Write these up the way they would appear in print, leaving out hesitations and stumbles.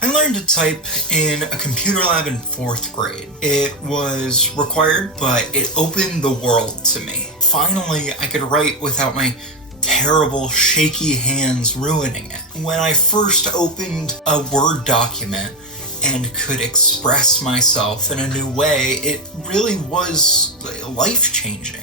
I learned to type in a computer lab in 4th grade. It was required, but it opened the world to me. Finally, I could write without my terrible, shaky hands ruining it. When I first opened a Word document and could express myself in a new way, it really was life-changing.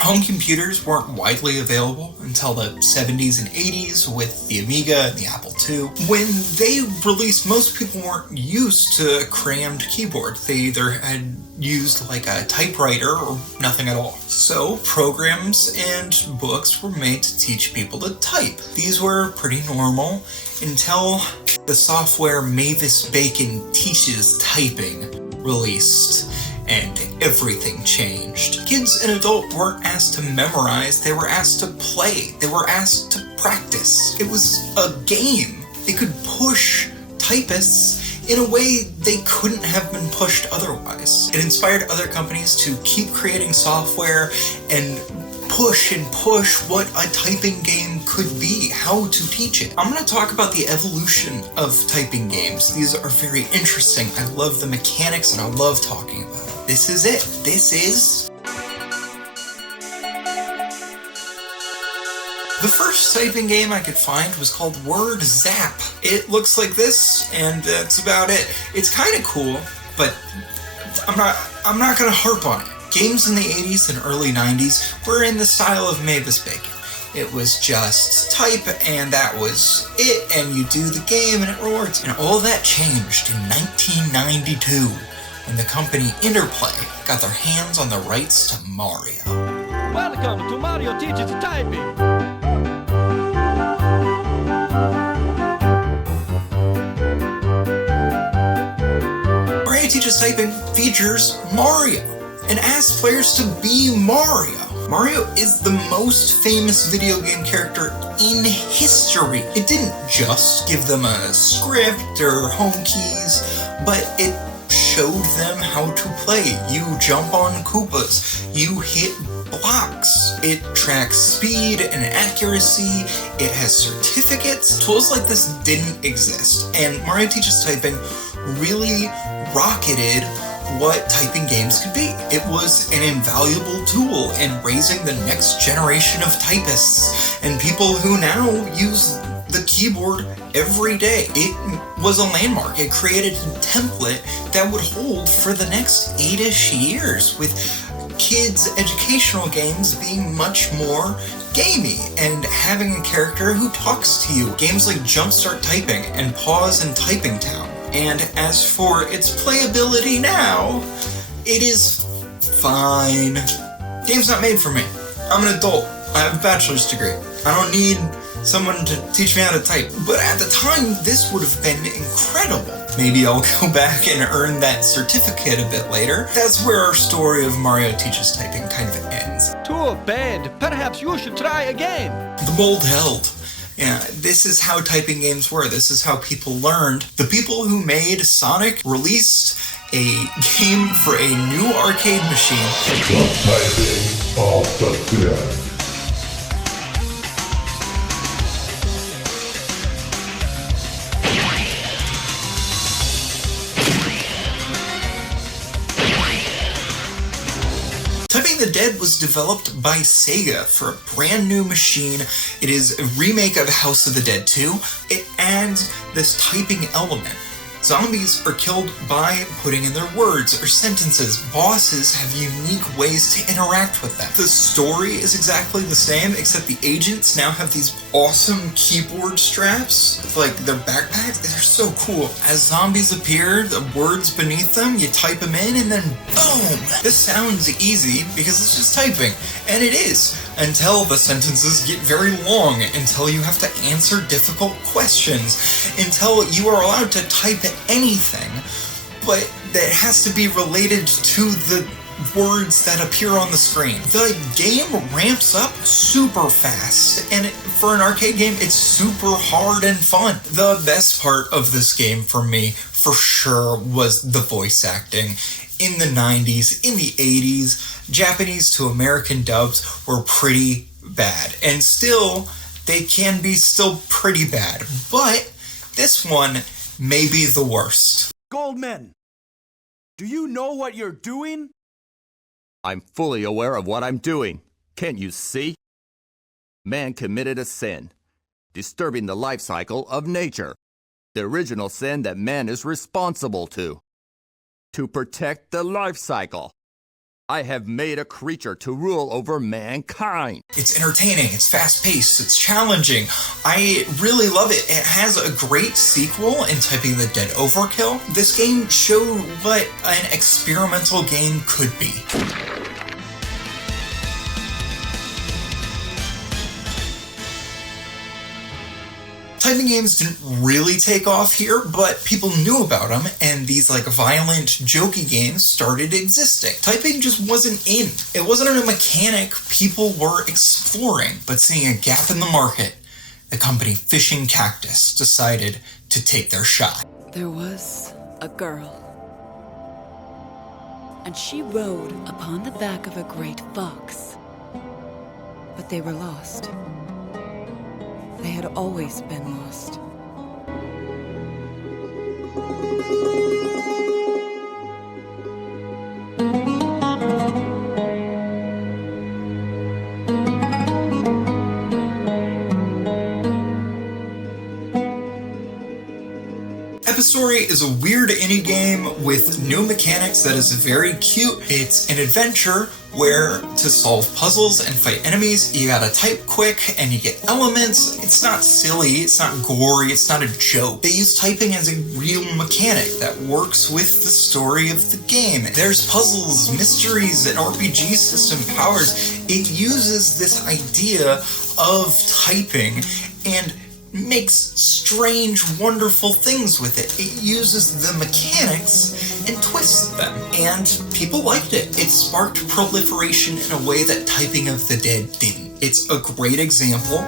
Home computers weren't widely available until the 70s and 80s with the Amiga and the Apple II. When they released, most people weren't used to a crammed keyboard. They either had used like a typewriter or nothing at all. So programs and books were made to teach people to type. These were pretty normal until the software Mavis Bacon Teaches Typing released, and everything changed. Kids and adults weren't asked to memorize, they were asked to play, they were asked to practice. It was a game. They could push typists in a way they couldn't have been pushed otherwise. It inspired other companies to keep creating software and push what a typing game could be, how to teach it. I'm going to talk about the evolution of typing games. These are very interesting. I love the mechanics and I love talking about it. This is it. This is the first typing game I could find was called Word Zap. It looks like this, and that's about it. It's kind of cool, but I'm not going to harp on it. Games in the 80s and early 90s were in the style of Mavis Bacon. It was just type, and that was it, and you do the game, and it rewards. And all that changed in 1992, when the company Interplay got their hands on the rights to Mario. Welcome to Mario Teaches Typing! Mario Teaches Typing features Mario and asks players to be Mario. Mario is the most famous video game character in history. It didn't just give them a script or home keys, but it showed them how to play. You jump on Koopas, you hit blocks. It tracks speed and accuracy. It has certificates. Tools like this didn't exist, and Mario Teaches Typing really rocketed what typing games could be. It was an invaluable tool in raising the next generation of typists and people who now use the keyboard every day. It was a landmark. It created a template that would hold for the next 8-ish years, with kids' educational games being much more gamey and having a character who talks to you. Games like Jumpstart Typing and Pause in Typing Town. And as for its playability now, it is fine. Game's not made for me. I'm an adult. I have a bachelor's degree. I don't need someone to teach me how to type. But at the time, this would have been incredible. Maybe I'll go back and earn that certificate a bit later. That's where our story of Mario Teaches Typing kind of ends. Too bad. Perhaps you should try again. The bold held. Yeah, this is how typing games were. This is how people learned. The people who made Sonic released a game for a new arcade machine. The typing of the dead. Typing the Dead was developed by Sega for a brand new machine. It is a remake of House of the Dead 2. It adds this typing element. Zombies are killed by putting in their words or sentences. Bosses have unique ways to interact with them. The story is exactly the same, except the agents now have these awesome keyboard straps, like their backpacks. They're so cool. As zombies appear, the words beneath them, you type them in and then boom! This sounds easy because it's just typing, and it is, until the sentences get very long, until you have to answer difficult questions, until you are allowed to type anything, but that has to be related to the words that appear on the screen. The game ramps up super fast, and for an arcade game, it's super hard and fun. The best part of this game for me, for sure, was the voice acting. In the 90s, in the 80s, Japanese to American dubs were pretty bad, and still, they can be still pretty bad, but this one may be the worst. Goldman, do you know what you're doing? I'm fully aware of what I'm doing. Can't you see? Man committed a sin, disturbing the life cycle of nature. The original sin that man is responsible to protect the life cycle. I have made a creature to rule over mankind. It's entertaining, it's fast-paced, it's challenging. I really love it. It has a great sequel in Typing the Dead Overkill. This game showed what an experimental game could be. Typing games didn't really take off here, but people knew about them, and these violent, jokey games started existing. Typing just wasn't in. It wasn't a mechanic people were exploring, but seeing a gap in the market, the company Fishing Cactus decided to take their shot. There was a girl, and she rode upon the back of a great fox. But they were lost. They had always been lost. Epistory is a weird indie game with new mechanics that is very cute. It's an adventure where to solve puzzles and fight enemies, you gotta type quick and you get elements. It's not silly, it's not gory, it's not a joke. They use typing as a real mechanic that works with the story of the game. There's puzzles, mysteries, an RPG system, powers. It uses this idea of typing and makes strange, wonderful things with it. It uses the mechanics and twists them, and people liked it. It sparked proliferation in a way that Typing of the Dead didn't. It's a great example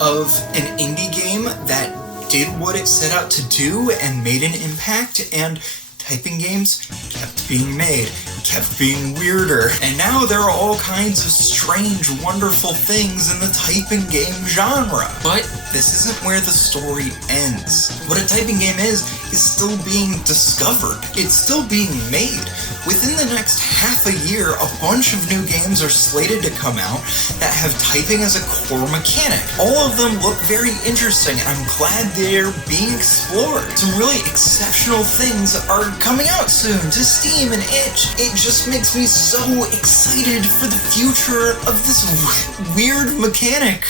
of an indie game that did what it set out to do and made an impact, and typing games kept being made, kept being weirder, and now there are all kinds of strange, wonderful things in the typing game genre. But this isn't where the story ends. What a typing game is still being discovered. It's still being made. Within the next half a year, a bunch of new games are slated to come out that have typing as a core mechanic. All of them look very interesting, and I'm glad they're being explored. Some really exceptional things are coming out soon to Steam and Itch. It just makes me so excited for the future of this weird mechanic.